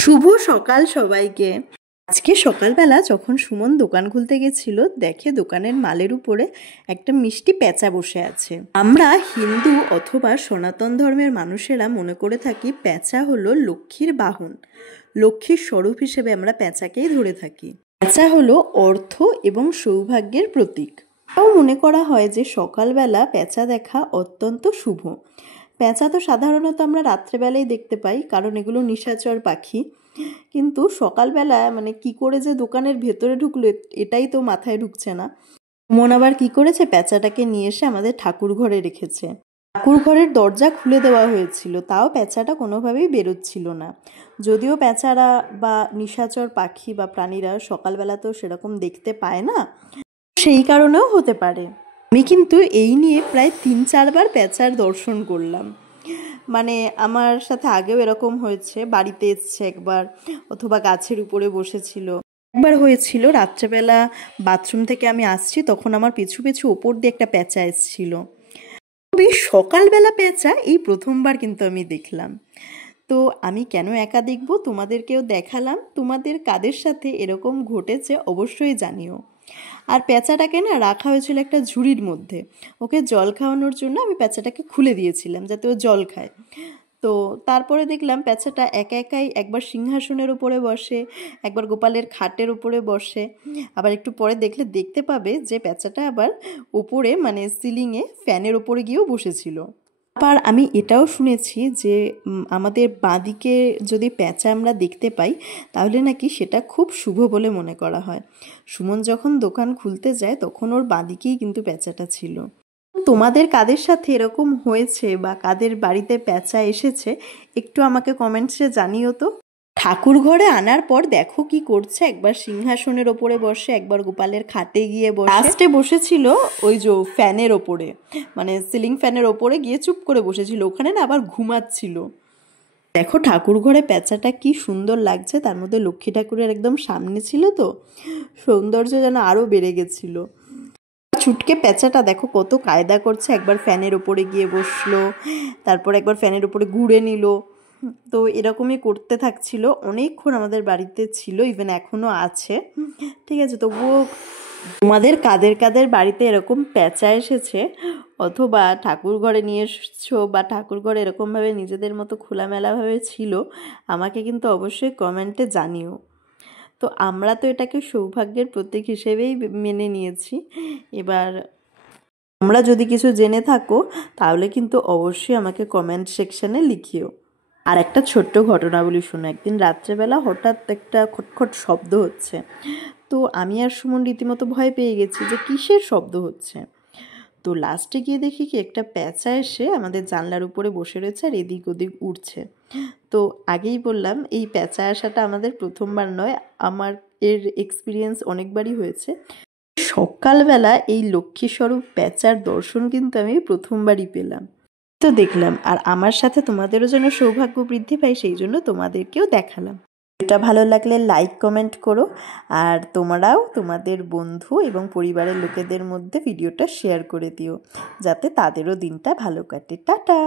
শুভ সকাল সবাইকে। আজকে সকালবেলা যখন সুমন দোকান খুলতে গেছিল, দেখে দোকানের মালের উপরে একটা মিষ্টি পেঁচা বসে আছে। আমরা হিন্দু অথবা সনাতন ধর্মের মানুষেরা মনে করে থাকি পেঁচা হলো লক্ষ্মীর বাহন, লক্ষ্মীর স্বরূপ হিসেবে আমরা পেঁচাকেই ধরে থাকি। পেঁচা হলো অর্থ এবং সৌভাগ্যের প্রতীক। তাও মনে করা হয় যে সকালবেলা পেঁচা দেখা অত্যন্ত শুভ। পেঁচা তো সাধারণত আমরা রাত্রেবেলায় দেখতে পাই, কারণ এগুলো নিশাচর পাখি। কিন্তু সকালবেলা কি করে যে দোকানের ভেতরে ঢুকলো এটাই তো মাথায় ঢুকছে না। মন আবার কি করেছে, পেঁচাটাকে নিয়ে এসে আমাদের ঠাকুর ঘরে রেখেছে। ঠাকুর ঘরের দরজা খুলে দেওয়া হয়েছিল, তাও পেঁচাটা কোনোভাবেই বেরোচ্ছিল না। যদিও পেঁচারা বা নিশাচর পাখি বা প্রাণীরা সকালবেলা তো সেরকম দেখতে পায় না, সেই কারণেও হতে পারে। আমি কিন্তু এই নিয়ে প্রায় 3-4 বার পেঁচার দর্শন করলাম। আমার সাথে আগেও এরকম হয়েছে, বাড়িতে এসছে একবার, অথবা গাছের উপরে বসেছিল। একবার হয়েছিল রাত্রেবেলা বাথরুম থেকে আমি আসছি, তখন আমার পিছু পিছু ওপর দিয়ে একটা পেঁচা এসছিল। তবে সকালবেলা পেঁচা এই প্রথমবার কিন্তু আমি দেখলাম। তো আমি কেন একা দেখব, তোমাদেরকেও দেখালাম। তোমাদের কাদের সাথে এরকম ঘটেছে অবশ্যই জানিও। আর পেঁচাটাকে না রাখা হয়েছিল একটা ঝুড়ির মধ্যে, ওকে জল খাওয়ানোর জন্য আমি পেঁচাটাকে খুলে দিয়েছিলাম যাতে ও জল খায়। তো তারপরে দেখলাম পেঁচাটা একা একাই একবার সিংহাসনের উপরে বসে, একবার গোপালের খাটের উপরে বসে, আবার একটু পরে দেখতে পাবে যে পেঁচাটা আবার ওপরে সিলিংয়ে ফ্যানের ওপরে গিয়েও বসেছিল। আবার আমি এটাও শুনেছি যে আমাদের বাঁদিকে যদি পেঁচা আমরা দেখতে পাই তাহলে নাকি সেটা খুব শুভ বলে মনে করা হয়। সুমন যখন দোকান খুলতে যায় তখন ওর বাঁদিকেই কিন্তু পেঁচাটা ছিল। তোমাদের কাদের সাথে এরকম হয়েছে বা কাদের বাড়িতে পেঁচা এসেছে একটু আমাকে কমেন্টসে জানিও তো। ঠাকুর ঘরে আনার পর দেখো কি করছে, একবার সিংহাসনের ওপরে বসে, একবার গোপালের খাটে গিয়ে বসে, লাস্টে বসেছিল ওই যে ফ্যানের ওপরে, সিলিং ফ্যানের ওপরে গিয়ে চুপ করে বসেছিল, ওখানে না আবার ঘুমাচ্ছিল। দেখো ঠাকুর ঘরে পেঁচাটা কি সুন্দর লাগছে, তার মধ্যে লক্ষ্মী ঠাকুরের একদম সামনে ছিল, তো সৌন্দর্য যেন আরো বেড়ে গেছিল। ছুটকে পেঁচাটা দেখো কত কায়দা করছে, একবার ফ্যানের ওপরে গিয়ে বসলো, তারপর একবার ফ্যানের ওপরে ঘুরে নিল। তো এরকমই করতে থাকছিল, অনেকক্ষণ আমাদের বাড়িতে ছিল, ইভেন এখনও আছে। ঠিক আছে, তবুও তোমাদের কাদের কাদের বাড়িতে এরকম পেঁচা এসেছে, অথবা ঠাকুর ঘরে নিয়ে এসছো, বা ঠাকুর ঘরে এরকমভাবে নিজেদের মতো খোলামেলাভাবে ছিল, আমাকে কিন্তু অবশ্যই কমেন্টে জানিও। তো আমরা তো এটাকে সৌভাগ্যের প্রতীক হিসেবেই মেনে নিয়েছি। এবার তোমরা যদি কিছু জেনে থাকো তাহলে কিন্তু অবশ্যই আমাকে কমেন্ট সেকশনে লিখিও। আর একটা ছোট্ট ঘটনা বলি শোনো। একদিন রাত্রেবেলা হঠাৎ একটা খটখট শব্দ হচ্ছে, তো আমি আর সুমন রীতিমতো ভয় পেয়ে গেছি যে কিসের শব্দ হচ্ছে। তো লাস্টে গিয়ে দেখি কি একটা পেঁচা এসে আমাদের জানলার উপরে বসে রয়েছে আর এদিক ওদিক উড়ছে। তো আগেই বললাম এই পেঁচা আসাটা আমাদের প্রথমবার নয়, আমার এর এক্সপিরিয়েন্স অনেকবারই হয়েছে। সকালবেলা এই লক্ষ্মী স্বরূপ পেঁচার দর্শন কিন্তু আমি প্রথমবারই পেলাম। তো দেখলাম, আর আমার সাথে তোমাদেরও যেন সৌভাগ্য বৃদ্ধি পায় সেই জন্য তোমাদেরকেও দেখালাম। এটা ভালো লাগলে লাইক কমেন্ট করো, আর তোমরাও তোমাদের বন্ধু এবং পরিবারের লোকেদের মধ্যে ভিডিওটা শেয়ার করে দিও, যাতে তাদেরও দিনটা ভালো কাটে। টাটা।